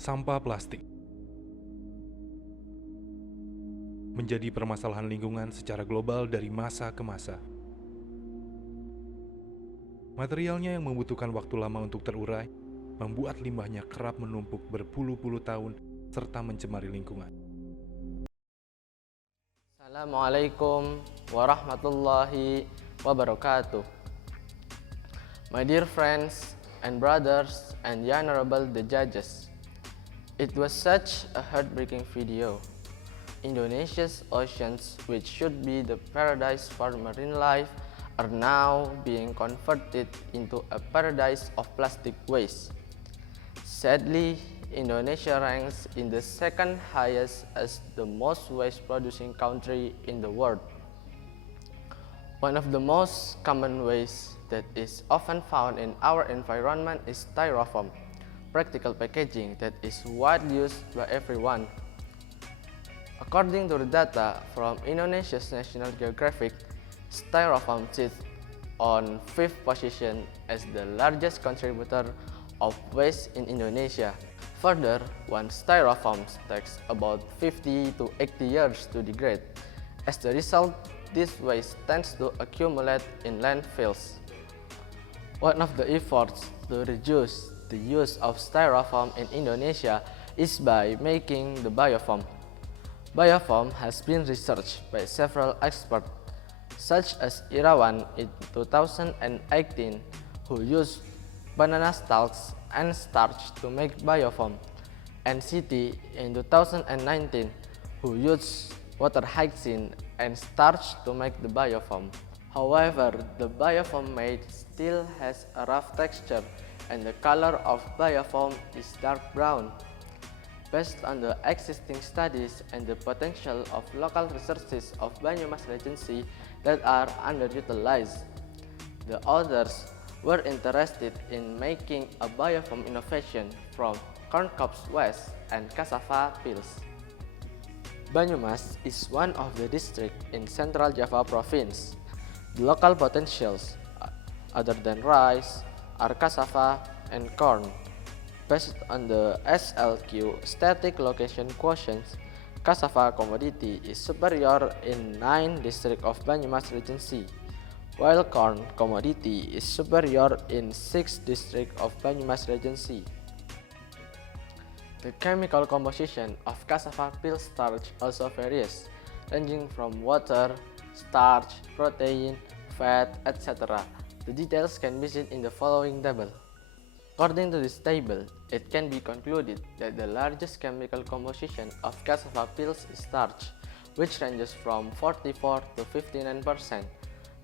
Sampah plastik menjadi permasalahan lingkungan secara global dari masa ke masa. Materialnya yang membutuhkan waktu lama untuk terurai, membuat limbahnya kerap menumpuk berpuluh-puluh tahun serta mencemari lingkungan. Assalamualaikum warahmatullahi wabarakatuh. My dear friends and brothers and the honorable the judges, it was such a heartbreaking video. Indonesia's oceans, which should be the paradise for marine life, are now being converted into a paradise of plastic waste. Sadly, Indonesia ranks in the second highest as the most waste-producing country in the world. One of the most common waste that is often found in our environment is Styrofoam, practical packaging that is widely used by everyone. According to the data from Indonesia's National Geographic, Styrofoam sits on 5th position as the largest contributor of waste in Indonesia. Further, one Styrofoam takes about 50 to 80 years to degrade. As a result, this waste tends to accumulate in landfills. One of the efforts to reduce the use of Styrofoam in Indonesia is by making the Biofoam. Biofoam has been researched by several experts, such as Irawan in 2018, who used banana stalks and starch to make Biofoam, and Siti in 2019, who used water hyacinth and starch to make the Biofoam. However, the Biofoam made still has a rough texture and the color of Biofoam is dark brown. Based on the existing studies and the potential of local resources of Banyumas Regency that are underutilized, the authors were interested in making a Biofoam innovation from corn cobs waste and Casava peels. Banyumas is one of the districts in Central Java Province. The local potentials, other than rice, are cassava and corn. Based on the SLQ static location quotients, cassava commodity is superior in 9 districts of Banyumas Regency, while corn commodity is superior in 6 districts of Banyumas Regency. The chemical composition of cassava peel starch also varies, ranging from water, starch, protein, fat, etc. The details can be seen in the following table. According to this table, it can be concluded that the largest chemical composition of cassava peels is starch, which ranges from 44 to 59%.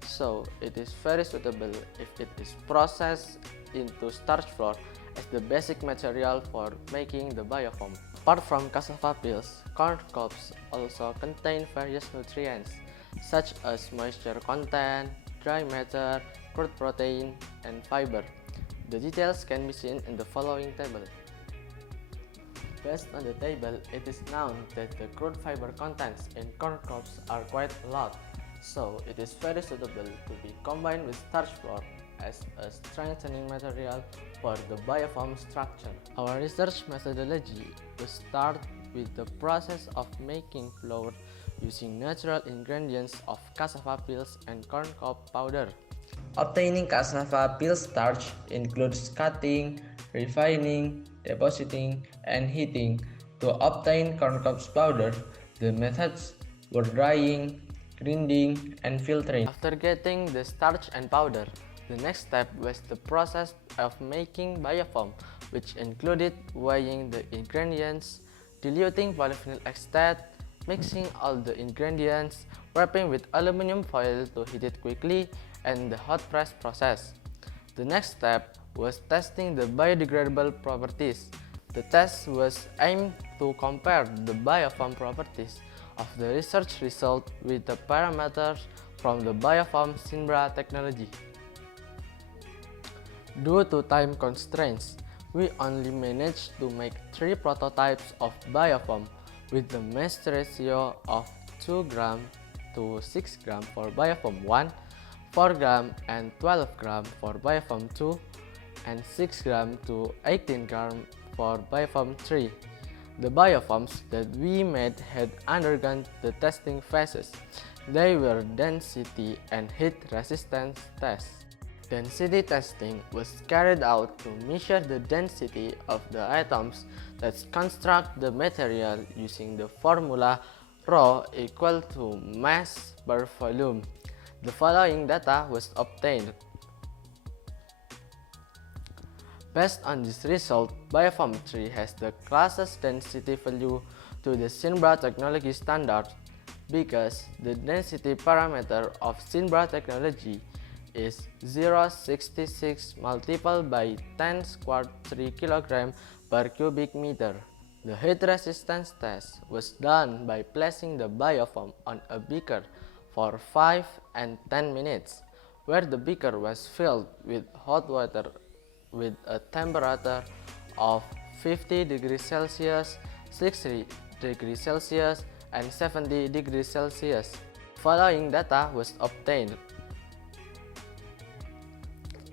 So, it is very suitable if it is processed into starch flour as the basic material for making the Biofoam. Apart from cassava peels, corn cobs also contain various nutrients such as moisture content, dry matter, crude protein, and fiber. The details can be seen in the following table. Based on the table, it is known that the crude fiber contents in corn cobs are quite a lot, so it is very suitable to be combined with starch flour as a strengthening material for the Biofoam structure. Our research methodology will start with the process of making flour using natural ingredients of cassava peels and corn cob powder. Obtaining cassava peel starch includes cutting, refining, depositing, and heating. To obtain corn cobs powder, the methods were drying, grinding, and filtering. After getting the starch and powder, the next step was the process of making Biofoam, which included weighing the ingredients, diluting polyphenol extract, mixing all the ingredients, wrapping with aluminum foil to heat it quickly, and the hot press process. The next step was testing the biodegradable properties. The test was aimed to compare the Biofoam properties of the research result with the parameters from the Biofoam Sinbra technology. Due to time constraints, we only managed to make 3 prototypes of Biofoam with the mass ratio of 2 gram to 6 gram for Biofoam 1, 4 gram and 12 gram for Biofoam 2, and 6 gram to 18 gram for Biofoam 3. The biofoams that we made had undergone the testing phases. They were density and heat resistance tests. Density testing was carried out to measure the density of the atoms that construct the material using the formula ρ equal to mass per volume. The following data was obtained. Based on this result, Biofoam 3 has the closest density value to the Sinbra technology standard because the density parameter of Sinbra technology is 0.66 multiplied by 10 squared 3 kg per cubic meter. The heat resistance test was done by placing the biofoam on a beaker for 5 and 10 minutes, where the beaker was filled with hot water with a temperature of 50 degrees Celsius, 60 degrees Celsius, and 70 degrees Celsius. Following data was obtained.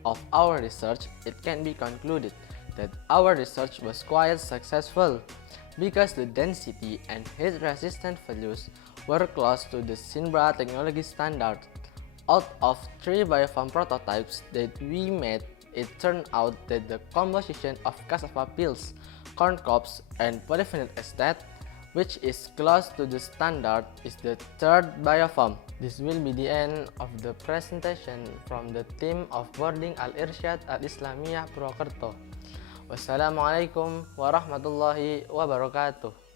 Of our research, it can be concluded that our research was quite successful because the density and heat resistant values were close to the Sinbra technology standard. Out of 3 biofoam prototypes that we made, it turned out that the composition of cassava peels, corn cobs, and polyphenol acetate, which is close to the standard, is the third biofoam. This will be the end of the presentation from the team of Boarding Al-Irsyad Al-Islamiyah Purwokerto. Wassalamualaikum warahmatullahi wabarakatuh.